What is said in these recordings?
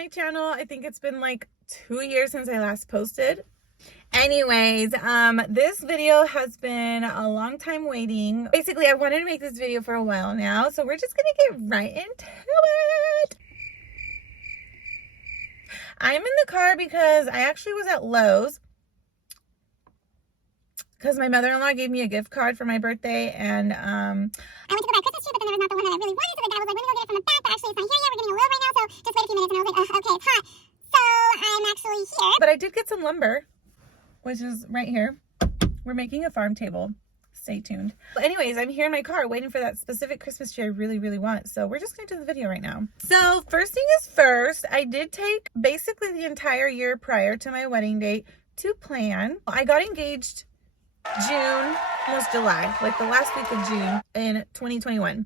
my channel. I think it's been like 2 years since I last posted. Anyways, this video has been a long time waiting. Basically, I wanted to make this video for a while now, so we're just gonna get right into it. I'm in the car because I actually was at Lowe's because my mother-in-law gave me a gift card for my birthday, and I went to go buy a Christmas tree, but then there was not the one that I really wanted, so the guy was like, we're gonna go get it from the back, but actually it's not here yet, we're getting a Lowe's right now, so just wait a few minutes. And I was like, okay, it's hot. So I'm actually here. but I did get some lumber, which is right here. We're making a farm table. Stay tuned. But anyways, I'm here in my car waiting for that specific Christmas tree I really, really want. So we're just going to do the video right now. So first thing is first, I did take basically the entire year prior to my wedding date to plan. I got engaged June, almost July, like the last week of June in 2021.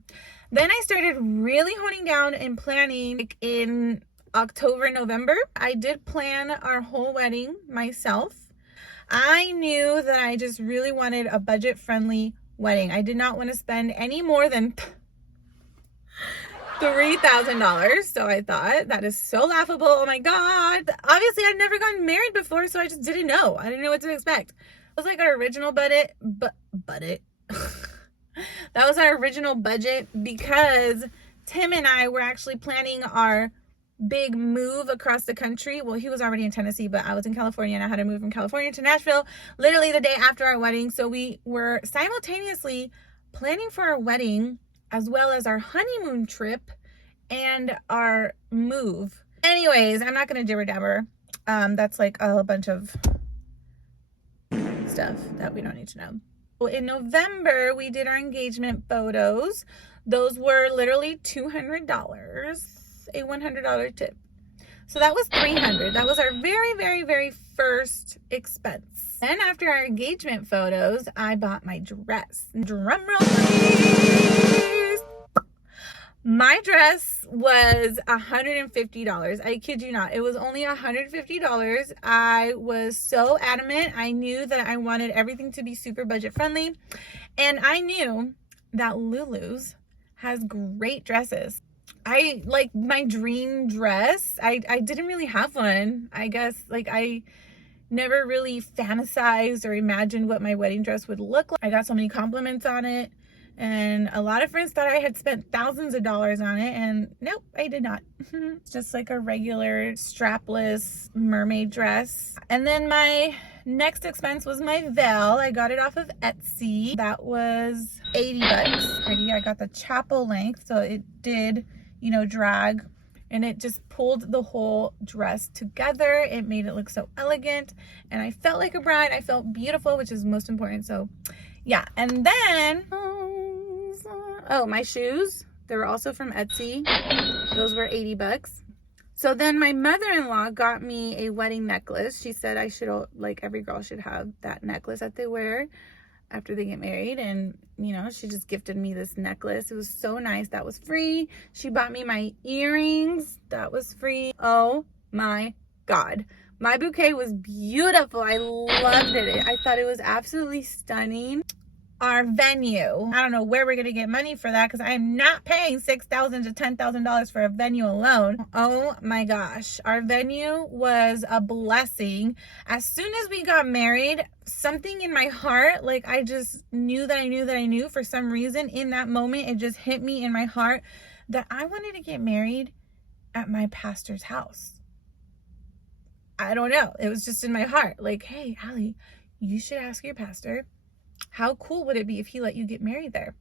Then I started really honing down and planning like in October, November. I did plan our whole wedding myself. I knew that I just really wanted a budget-friendly wedding. I did not want to spend any more than $3,000. So I thought, that is so laughable. Oh my God. Obviously, I'd never gotten married before, so I just didn't know. I didn't know what to expect. It was like our original budget. That was our original budget because Tim and I were actually planning our big move across the country. Well, he was already in Tennessee, but I was in California and I had to move from California to Nashville literally the day after our wedding. So we were simultaneously planning for our wedding as well as our honeymoon trip and our move. Anyways, I'm not going to jibber jabber. That's like a bunch of stuff that we don't need to know. Well, in November, we did our engagement photos. Those were literally $200. A $100 tip. So that was $300. That was our very, very, very first expense. Then after our engagement photos, I bought my dress. Drum roll, please. My dress was $150. I kid you not. It was only $150. I was so adamant. I knew that I wanted everything to be super budget friendly. And I knew that Lulu's has great dresses. I like my dream dress. I didn't really have one. I guess like I never really fantasized or imagined what my wedding dress would look like. I got so many compliments on it, and a lot of friends thought I had spent thousands of dollars on it, and nope, I did not. It's just like a regular strapless mermaid dress. And then my next expense was my veil. I got it off of Etsy. That was $80. I got the chapel length, so it did, you know, drag, and it just pulled the whole dress together. It made it look so elegant, and I felt like a bride. I felt beautiful, which is most important. So yeah. And then oh, my shoes, they were also from Etsy. Those were $80. So then my mother-in-law got me a wedding necklace. She said I should, like, every girl should have that necklace that they wear after they get married. And, you know, she just gifted me this necklace. It was so nice. That was free. She bought me my earrings. That was free. Oh my God. My bouquet was beautiful. I loved it. I thought it was absolutely stunning. Our venue, I don't know where we're going to get money for that because I'm not paying $6,000 to $10,000 for a venue alone. Oh my gosh. Our venue was a blessing. As soon as we got married, something in my heart, like I just knew that I knew for some reason in that moment, it just hit me in my heart that I wanted to get married at my pastor's house. I don't know. It was just in my heart. Like, hey, Allie, you should ask your pastor, how cool would it be if he let you get married there?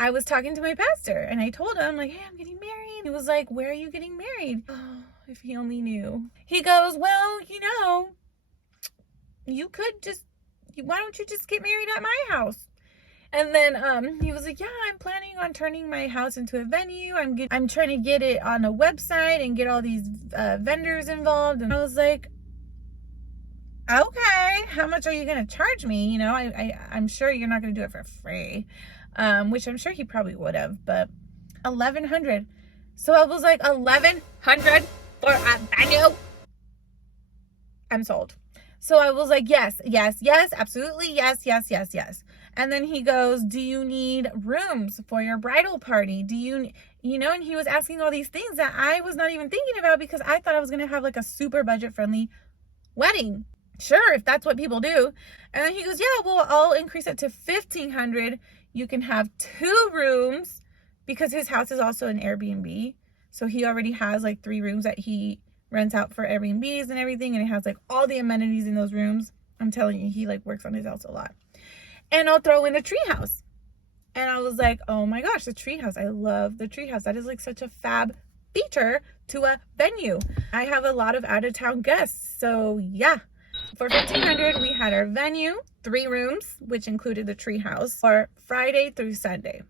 I was talking to my pastor and I told him, like, hey, I'm getting married. He was like, where are you getting married? Oh, if he only knew. He goes, well, you know, you could just, why don't you just get married at my house? And then he was like, yeah, I'm planning on turning my house into a venue. I'm trying to get it on a website and get all these vendors involved. And I was like, okay, how much are you going to charge me? You know, I'm sure you're not going to do it for free, which I'm sure he probably would have, but $1,100. So I was like, $1,100 for a venue? I'm sold. So I was like, yes, absolutely, yes. And then he goes, do you need rooms for your bridal party? Do you know, and he was asking all these things that I was not even thinking about because I thought I was going to have like a super budget friendly wedding. Sure, if that's what people do. And then he goes, yeah, well, I'll increase it to $1,500. You can have 2 rooms because his house is also an Airbnb. So he already has like 3 rooms that he rents out for Airbnbs and everything. And it has like all the amenities in those rooms. I'm telling you, he like works on his house a lot. And I'll throw in a treehouse. And I was like, oh my gosh, the treehouse. I love the treehouse. That is like such a fab feature to a venue. I have a lot of out of town guests. So yeah, for $1,500, we had our venue, 3 rooms, which included the treehouse, for Friday through Sunday.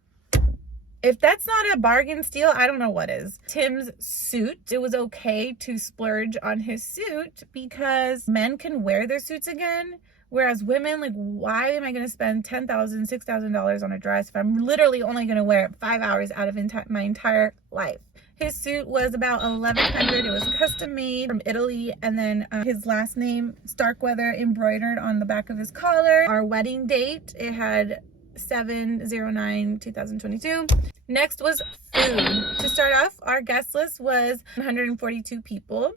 If that's not a bargain steal, I don't know what is. Tim's suit, it was okay to splurge on his suit because men can wear their suits again. Whereas women, like, why am I going to spend $10,000, $6,000 on a dress if I'm literally only going to wear it 5 hours out of my entire life? His suit was about $1,100. It was custom made from Italy. And then his last name, Starkweather, embroidered on the back of his collar. Our wedding date, it had 7/09/2022. Next was food. To start off, our guest list was 142 people.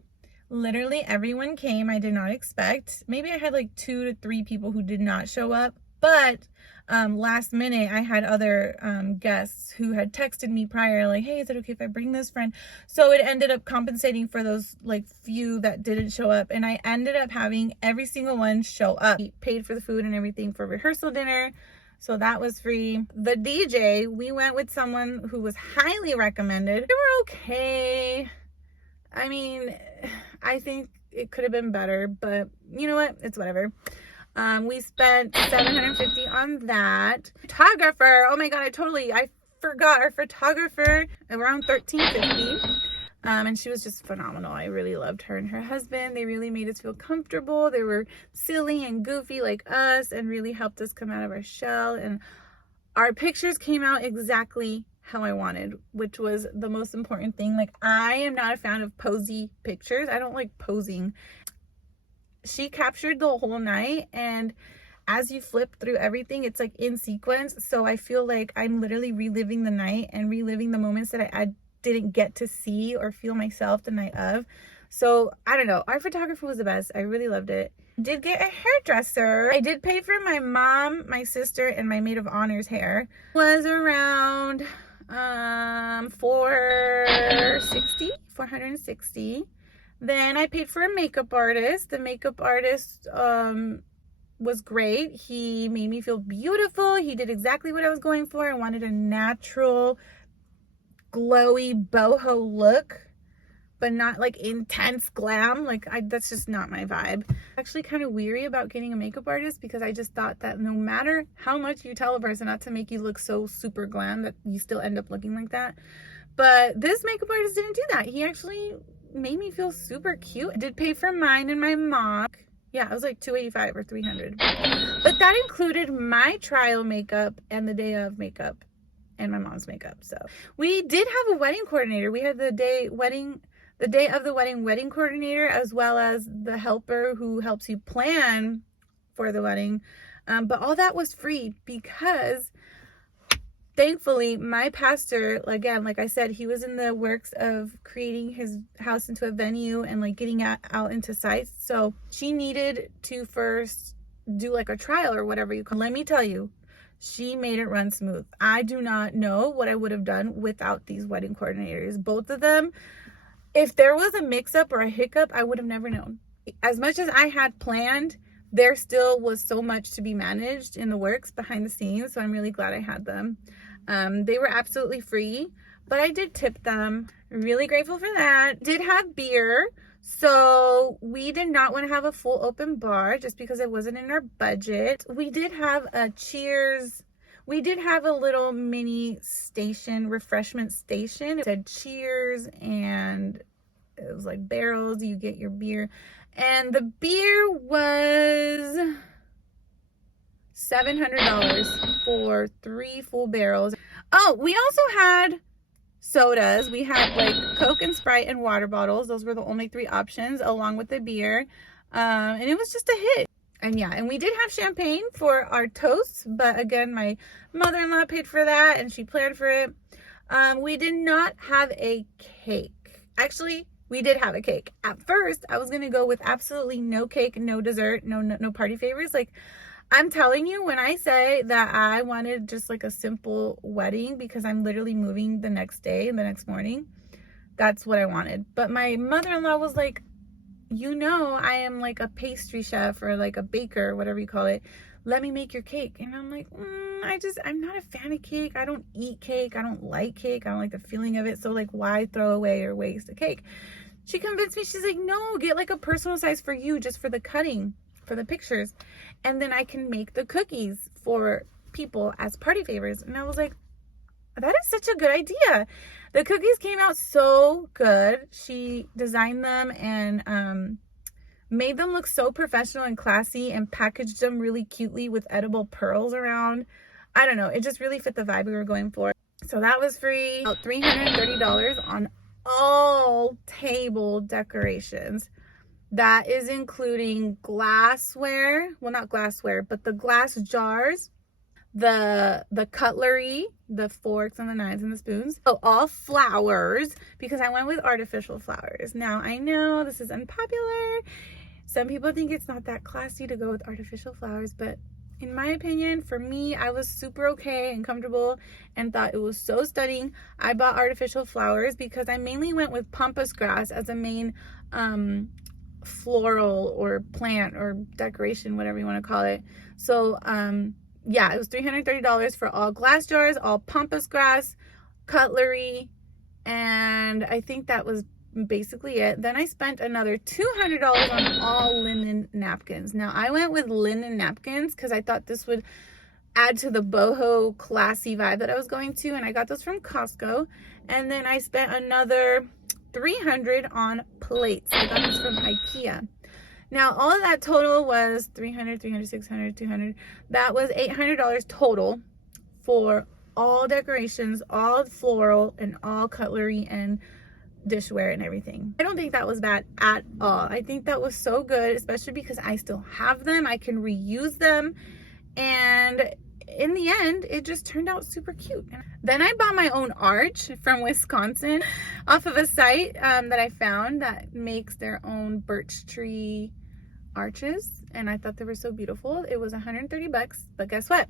Literally everyone came. I did not expect. Maybe I had like 2 to 3 people who did not show up. But last minute, I had other guests who had texted me prior, like, hey, is it okay if I bring this friend? So it ended up compensating for those like few that didn't show up. And I ended up having every single one show up. We paid for the food and everything for rehearsal dinner. So that was free. The DJ, we went with someone who was highly recommended. They were okay. I mean, I think it could have been better, but you know what? It's whatever. We spent $750 on that. Photographer, oh my God, I forgot our photographer, around $1,350. And she was just phenomenal. I really loved her and her husband. They really made us feel comfortable. They were silly and goofy like us and really helped us come out of our shell. And our pictures came out exactly how I wanted, which was the most important thing. Like, I am not a fan of posy pictures. I don't like posing. She captured the whole night, and as you flip through everything, it's like in sequence. So I feel like I'm literally reliving the night and reliving the moments that I didn't get to see or feel myself the night of. So I don't know, our photographer was the best. I really loved it. Did get a hairdresser. I did pay for my mom, my sister, and my maid of honor's hair. It was around $460. Then I paid for a makeup artist. The makeup artist was great. He made me feel beautiful. He did exactly what I was going for. I wanted a natural, glowy boho look, but not like intense glam. Like, that's just not my vibe. I'm actually kind of weary about getting a makeup artist because I just thought that no matter how much you tell a person not to make you look so super glam, that you still end up looking like that. But this makeup artist didn't do that. He actually made me feel super cute. I did pay for mine and my mom. Yeah, it was like $285 or $300. But that included my trial makeup and the day of makeup and my mom's makeup. So we did have a wedding coordinator. We had the day of the wedding coordinator, as well as the helper who helps you plan for the wedding. But all that was free because thankfully my pastor, again, like I said, he was in the works of creating his house into a venue and like getting out into sites. So she needed to first do like a trial or whatever you call it. Let me tell you, she made it run smooth. I do not know what I would have done without these wedding coordinators. Both of them, if there was a mix-up or a hiccup, I would have never known. As much as I had planned, there still was so much to be managed in the works behind the scenes. So I'm really glad I had them. They were absolutely free, but I did tip them. Really grateful for that. Did have beer. So we did not want to have a full open bar just because it wasn't in our budget. We did have a cheers. We did have a little mini station, refreshment station. It said cheers, and it was like barrels. You get your beer. And the beer was $700 for 3 full barrels. Oh, we also had sodas. We had like Coke and Sprite and water bottles. Those were the only 3 options along with the beer. And it was just a hit. And yeah, and we did have champagne for our toasts, but again, my mother-in-law paid for that and she planned for it. We did not have a cake. Actually, we did have a cake. At first, I was gonna go with absolutely no cake, no dessert, no party favors. Like, I'm telling you, when I say that I wanted just like a simple wedding because I'm literally moving the next day and the next morning, that's what I wanted. But my mother-in-law was like, you know, I am like a pastry chef or like a baker, whatever you call it. Let me make your cake. And I'm like, I'm not a fan of cake. I don't eat cake. I don't like cake. I don't like the feeling of it. So like, why throw away or waste a cake? She convinced me. She's like, no, get like a personal size for you, just for the cutting, for the pictures. And then I can make the cookies for people as party favors. And I was like, that is such a good idea. The cookies came out so good. She designed them and made them look so professional and classy and packaged them really cutely with edible pearls around. I don't know. It just really fit the vibe we were going for. So that was free. About $330 on all table decorations. That is including glassware. Well, not glassware, but the glass jars, the cutlery, the forks and the knives and the spoons. So all flowers, because I went with artificial flowers. Now I know this is unpopular. Some people think it's not that classy to go with artificial flowers, but in my opinion, for me, I was super okay and comfortable and thought it was so stunning. I bought artificial flowers because I mainly went with pampas grass as a main floral or plant or decoration, whatever you want to call it. So yeah, it was $330 for all glass jars, all pampas grass, cutlery, and I think that was basically it. Then I spent another $200 on all linen napkins. Now I went with linen napkins because I thought this would add to the boho classy vibe that I was going to, and I got those from Costco. And then I spent another $300 on plates. I got these from IKEA. Now, all of that total was $300, $600, $200. That was $800 total for all decorations, all floral, and all cutlery and dishware and everything. I don't think that was bad at all. I think that was so good, especially because I still have them. I can reuse them. And in the end, it just turned out super cute. Then I bought my own arch from Wisconsin off of a site that I found that makes their own birch tree arches, and I thought they were so beautiful. It was $130, but guess what?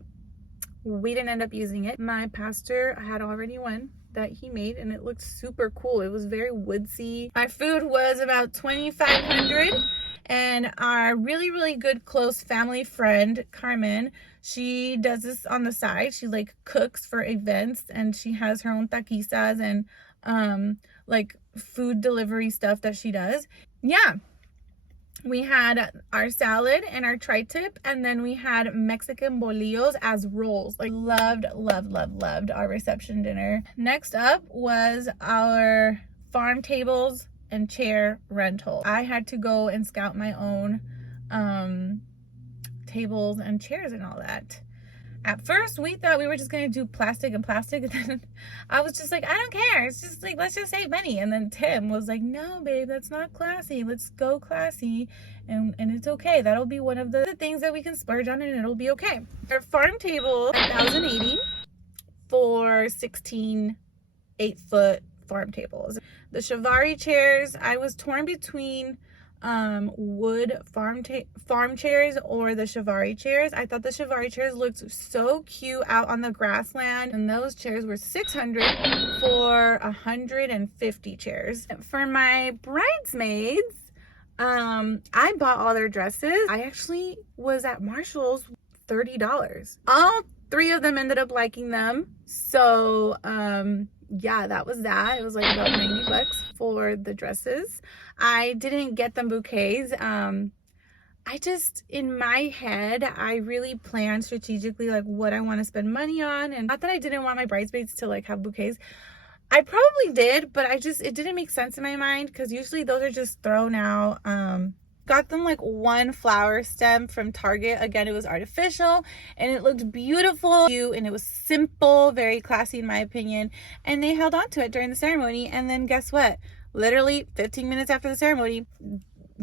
We didn't end up using it. My pastor had already one that he made, and it looked super cool. It was very woodsy. My food was about $2,500, and our really good close family friend Carmen, she does this on the side. She like cooks for events, and she has her own taquisas and like food delivery stuff that she does. Yeah, we had our salad and our tri-tip, and then we had Mexican bolillos as rolls. Like, loved our reception dinner. Next up was our farm tables and chair rental. I had to go and scout my own tables and chairs and all that. At first, we thought we were just going to do plastic, and then I was just like, I don't care. It's just like, let's just save money. And then Tim was like, no, babe, that's not classy. Let's go classy. And it's okay. That'll be one of the things that we can splurge on, and it'll be okay. Our farm table, $1,080 for 16 8-foot farm tables. The Chiavari chairs, I was torn between wood farm chairs or the Chiavari chairs. I thought the Chiavari chairs looked so cute out on the grassland, and those chairs were $600 for 150 chairs. For my bridesmaids, I bought all their dresses. I actually was at Marshall's, $30. All three of them ended up liking them, so yeah, that was that. It was like about $90 for the dresses. I didn't get them bouquets. I just, in my head, I really planned strategically like what I want to spend money on, and not that I didn't want my bridesmaids to like have bouquets. I probably did, but it didn't make sense in my mind because usually those are just thrown out. Got them like one flower stem from Target. Again, it was artificial and it looked beautiful and it was simple, very classy in my opinion. And they held on to it during the ceremony. And then guess what? Literally 15 minutes after the ceremony,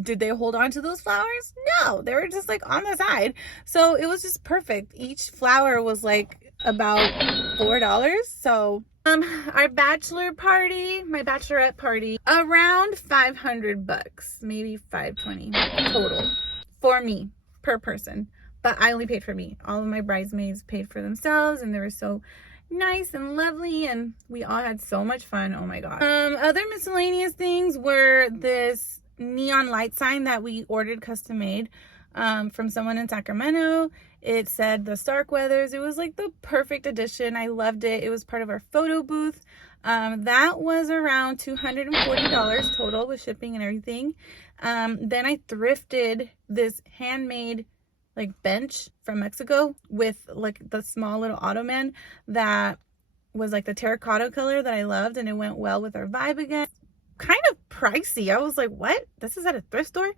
did they hold on to those flowers? No, they were just like on the side. So it was just perfect. Each flower was like about $4. So our bachelor party, my bachelorette party, around 500 bucks, maybe 520 total for me per person. But I only paid for me. All of my bridesmaids paid for themselves, and they were so nice and lovely, and we all had so much fun. Oh my god. Other miscellaneous things were this neon light sign that we ordered custom made from someone in Sacramento. It said the Starkweathers. It was like the perfect addition. I loved it. It was part of our photo booth. That was around $240 total with shipping and everything. Then I thrifted this handmade like bench from Mexico with like the small little ottoman that was like the terracotta color that I loved, and it went well with our vibe again. Kind of pricey. I was like, what? This is at a thrift store?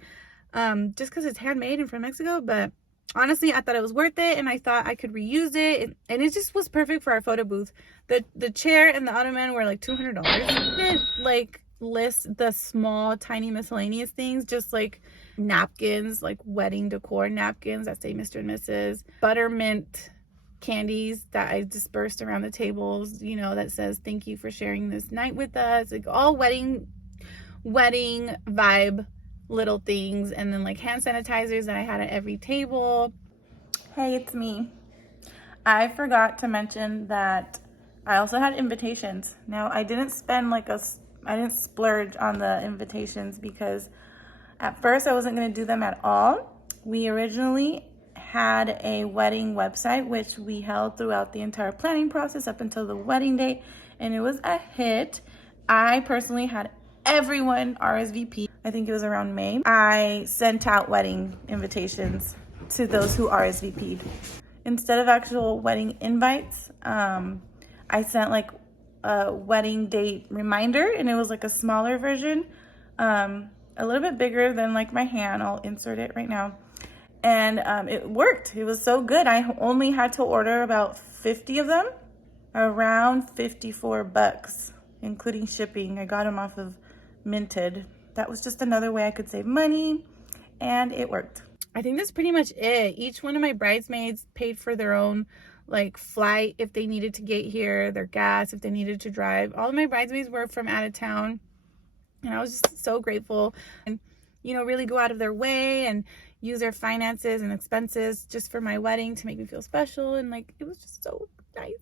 Just because it's handmade and from Mexico, but honestly, I thought it was worth it, and I thought I could reuse it, and it just was perfect for our photo booth. The chair and the ottoman were like $200. I didn't like list the small, tiny miscellaneous things, just like napkins, like wedding decor napkins that say Mr. and Mrs. Buttermint candies that I dispersed around the tables, you know, that says thank you for sharing this night with us. Like all wedding vibe little things. And then like hand sanitizers that I had at every table. Hey, it's me. I forgot to mention that I also had invitations. Now I didn't spend I didn't splurge on the invitations because at first I wasn't going to do them at all. We originally had a wedding website, which we held throughout the entire planning process up until the wedding date, and it was a hit. I personally had everyone RSVP. I think it was around May. I sent out wedding invitations to those who RSVP'd. Instead of actual wedding invites, I sent like a wedding date reminder, and it was like a smaller version, a little bit bigger than like my hand. I'll insert it right now. And it worked. It was so good. I only had to order about 50 of them, around 54 bucks, including shipping. I got them off of Minted. That was just another way I could save money, and it worked. I think that's pretty much it. Each one of my bridesmaids paid for their own like flight if they needed to get here, their gas if they needed to drive. All of my bridesmaids were from out of town, and I was just so grateful, and you know, really go out of their way and use their finances and expenses just for my wedding to make me feel special, and like it was just so nice.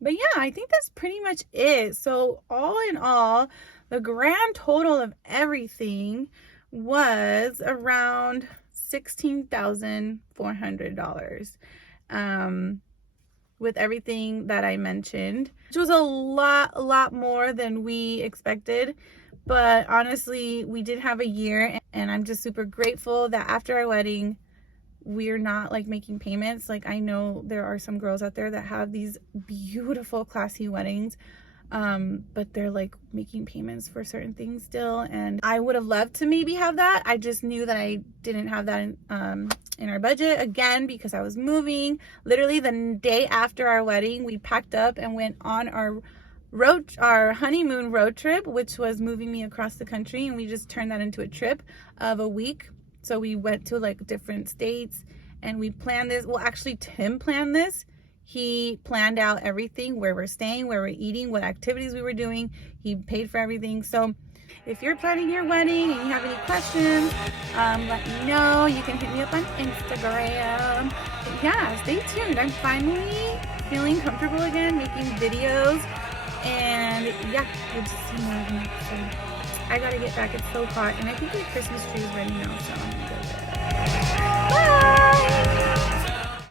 But yeah, I think that's pretty much it. So all in all, the grand total of everything was around $16,400 with everything that I mentioned, which was a lot more than we expected. But honestly, we did have a year, and I'm just super grateful that after our wedding, we're not like making payments. Like I know there are some girls out there that have these beautiful classy weddings, but they're like making payments for certain things still, and I would have loved to maybe have that. I just knew that I didn't have that in our budget, again, because I was moving. Literally the day after our wedding, we packed up and went on our honeymoon road trip, which was moving me across the country, and we just turned that into a trip of a week. So we went to like different states, and we planned this. Well, actually Tim planned this. He planned out everything, where we're staying, where we're eating, what activities we were doing. He paid for everything. So if you're planning your wedding and you have any questions, let me know. You can hit me up on Instagram. But yeah, stay tuned. I'm finally feeling comfortable again making videos, and yeah, you'll just see more of me. So I gotta get back. It's so hot, and I think the Christmas tree is ready now, so I'm gonna